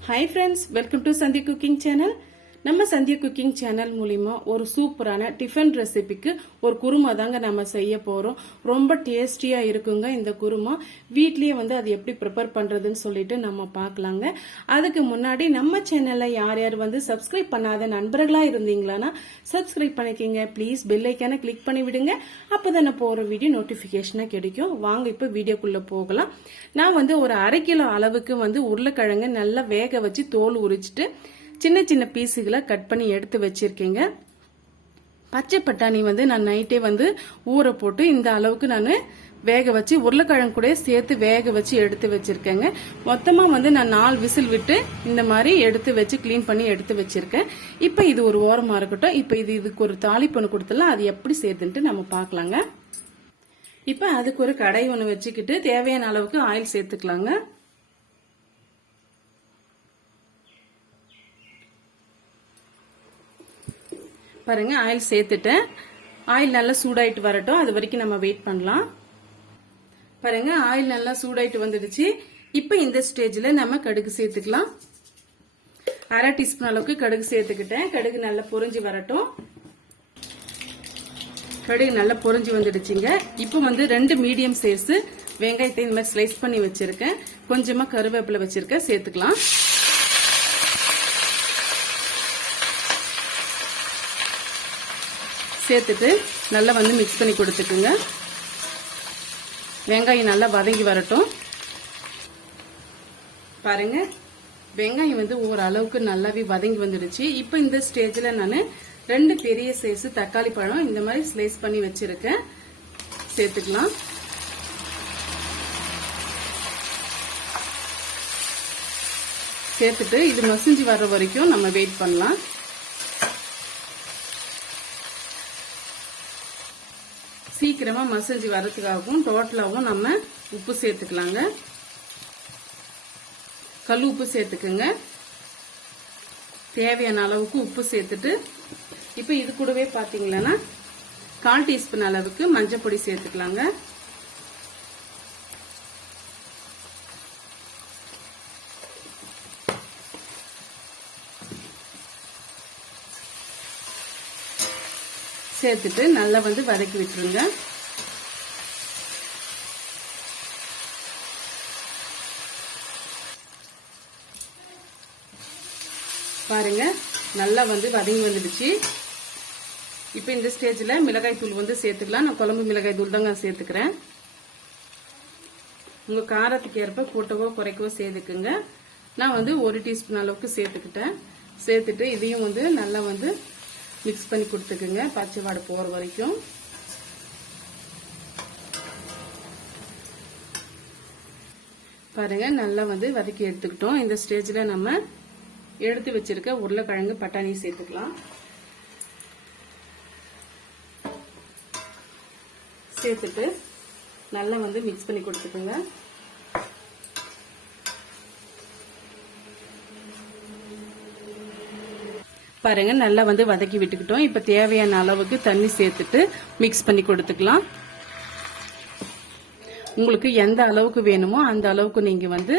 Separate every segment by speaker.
Speaker 1: Hi friends welcome to Sandhya cooking channel நம்ம Sandhya cooking channel மூலிமா ஒரு சூப்பரான டிஃபன் ரெசிபிக்கு ஒரு குருமா தாங்க நம்ம செய்ய போகிறோம் ரொம்ப டேஸ்டியாக இருக்குங்க இந்த குருமா. வீட்லேயே வந்து அது எப்படி ப்ரிப்பேர் பண்ணுறதுன்னு சொல்லிட்டு நம்ம பார்க்கலாங்க. அதுக்கு முன்னாடி நம்ம சேனலில் யார் யார் வந்து சப்ஸ்கிரைப் பண்ணாத நண்பர்களாக இருந்தீங்களான்னா சப்ஸ்கிரைப் பண்ணிக்கிங்க. ப்ளீஸ் பெல்லைக்கான கிளிக் பண்ணி விடுங்க. தானே போகிற வீடியோ நோட்டிஃபிகேஷனாக கிடைக்கும். வாங்க இப்போ வீடியோக்குள்ளே போகலாம். நான் வந்து ஒரு அரை கிலோ அளவுக்கு வந்து உருளைக்கிழங்கு நல்லா வேக வச்சு தோல் உரிச்சிட்டு சின்ன சின்ன பீஸுகளை கட் பண்ணி எடுத்து வச்சிருக்கேங்க. பச்சை பட்டாணி வந்து நான் நைட்டே வந்து ஊற போட்டு இந்த அளவுக்கு நான் வேக வச்சு உருளைக்கிழங்கு கூட சேர்த்து வேக வச்சு எடுத்து வச்சிருக்கேங்க. மொத்தமா வந்து நான் நாலு விசில் விட்டு இந்த மாதிரி எடுத்து வச்சு க்ளீன் பண்ணி எடுத்து வச்சிருக்கேன். இப்போ இது ஒரு ஓரமா இருக்கட்டும். இப்போ இது இதுக்கு ஒரு தாளிப்பண்ணு கொடுத்தலாம் அது எப்படி சேர்த்துன்ட்டு நம்ம பார்க்கலாங்க. இப்போ அதுக்கு ஒரு கடை ஒன்று வச்சுக்கிட்டு தேவையான அளவுக்கு ஆயில் சேர்த்துக்கலாங்க. பாருங்கள் ஆயில் சேர்த்துட்டேன். ஆயில் நல்லா சூடாயிட்டு வரட்டும். அது வரைக்கும் நம்ம வெயிட் பண்ணலாம். பாருங்க ஆயில் நல்லா சூடாயிட்டு வந்துடுச்சு. இப்போ இந்த ஸ்டேஜில் நம்ம கடுகு சேர்த்துக்கலாம். அரை டீஸ்பூன் அளவுக்கு கடுகு சேர்த்துக்கிட்டேன். கடுகு நல்லா பொறிஞ்சு வரட்டும். கடுகு நல்லா பொரிஞ்சு வந்துடுச்சுங்க. இப்போ வந்து ரெண்டு மீடியம் சைஸு வெங்காயத்தை இந்த மாதிரி ஸ்லைஸ் பண்ணி வச்சுருக்கேன். கொஞ்சமாக கருவேப்பிலை வச்சுருக்கேன். சேர்த்துக்கலாம். சேர்த்துட்டு நல்லா வந்து மிக்ஸ் பண்ணி கொடுத்துக்குங்க. வெங்காயம் நல்லா வதங்கி வரட்டும். பாருங்க வெங்காயம் வந்து ஓரளவுக்கு நல்லாவே வதங்கி வந்துடுச்சு. இப்போ இந்த ஸ்டேஜில் நான் ரெண்டு பெரிய சைஸ் தக்காளி பழம் இந்த மாதிரி ஸ்லைஸ் பண்ணி வச்சிருக்கேன். சேர்த்துக்கலாம். சேர்த்துட்டு இது மசிஞ்சு வர்ற வரைக்கும் நம்ம வெயிட் பண்ணலாம். சீக்கிரமாக மசிஞ்சு வரத்துக்காகவும் டோட்டலாகவும் நம்ம உப்பு சேர்த்துக்கலாங்க. கல் உப்பு சேர்த்துக்குங்க. தேவையான அளவுக்கு உப்பு சேர்த்துட்டு இப்போ இது கூடவே பார்த்தீங்களன்னா கால் டீஸ்பூன் அளவுக்கு மஞ்சள் பொடி சேர்த்துக்கலாங்க. சேர்த்துட்டு நல்லா வந்து வதக்கி விட்டுருங்க. பாருங்க நல்லா வந்து வதங்கி வந்துடுச்சு. இப்போ இந்த ஸ்டேஜில் மிளகாய் தூள் வந்து சேர்த்துக்கலாம். நான் குழம்பு மிளகாய் தூள் தாங்க சேர்த்துக்கிறேன். உங்கள் காரத்துக்கு ஏற்ப கூட்டவோ குறைக்கவோ சேர்த்துக்குங்க. நான் வந்து ஒரு டீஸ்பூன் அளவுக்கு சேர்த்துக்கிட்டேன். சேர்த்துட்டு இதையும் வந்து நல்லா வந்து மிக்ஸ் பண்ணி கொடுத்துக்குங்க பச்சை வாடை போகிற வரைக்கும். பாருங்க நல்லா வந்து வதக்கி எடுத்துக்கிட்டோம். இந்த ஸ்டேஜில் நம்ம எடுத்து வச்சிருக்க உருளைக்கிழங்கு பட்டாணி சேர்த்துக்கலாம். சேர்த்துட்டு நல்லா வந்து மிக்ஸ் பண்ணி கொடுத்துக்குங்க. பாருங்க நல்லா வந்து வதக்கி விட்டுக்கிட்டோம். இப்போ தேவையான அளவுக்கு தண்ணி சேர்த்துட்டு மிக்ஸ் பண்ணி கொடுத்துக்கலாம். உங்களுக்கு எந்த அளவுக்கு வேணுமோ அந்த அளவுக்கு நீங்கள் வந்து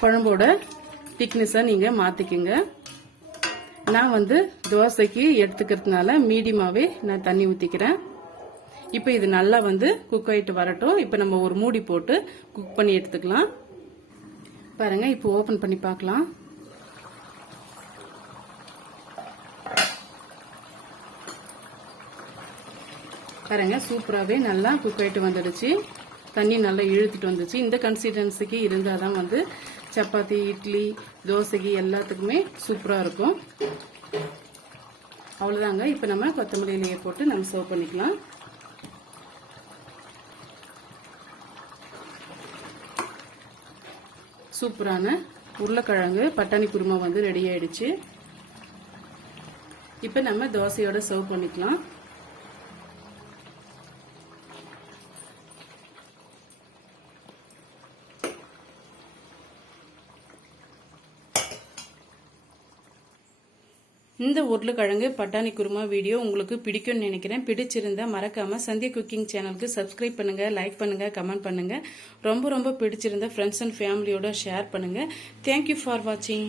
Speaker 1: குழம்போட திக்னஸை நீங்கள் மாற்றிக்குங்க நான் வந்து தோசைக்கு எடுத்துக்கிறதுனால மீடியமாகவே நான் தண்ணி ஊற்றிக்கிறேன் இப்போ இது நல்லா வந்து குக் ஆகிட்டு வரட்டும். இப்போ நம்ம ஒரு மூடி போட்டு குக் பண்ணி எடுத்துக்கலாம். பாருங்க இப்போ ஓப்பன் பண்ணி பார்க்கலாம். பாருங்க சூப்பராகவே நல்லா குக் ஆகிட்டு வந்துடுச்சு. தண்ணி நல்லா இழுத்துட்டு வந்துச்சு. இந்த கன்சிஸ்டன்சிக்கு இருந்தால் தான் வந்து சப்பாத்தி இட்லி தோசைக்கு எல்லாத்துக்குமே சூப்பராக இருக்கும். அவ்வளோதாங்க இப்போ நம்ம கொத்தமல்லி இலையை போட்டு நம்ம சர்வ் பண்ணிக்கலாம். சூப்பரான உருளைக்கிழங்கு பட்டாணி குருமா வந்து ரெடி ஆயிடுச்சு. இப்போ நம்ம தோசையோட சர்வ் பண்ணிக்கலாம். இந்த உருளைக்கிழங்கு பட்டாணி குருமா வீடியோ உங்களுக்கு பிடிக்கும்னு நினைக்கிறேன். பிடிச்சிருந்தா மறக்காம சந்தியா குக்கிங் சேனலுக்கு சப்ஸ்கிரைப் பண்ணுங்க லைக் பண்ணுங்க கமெண்ட் பண்ணுங்க. ரொம்ப ரொம்ப பிடிச்சிருந்தா ஃப்ரெண்ட்ஸ் அண்ட் ஃபேமிலியோட ஷேர் பண்ணுங்க. தேங்க்யூ ஃபார் வாட்சிங்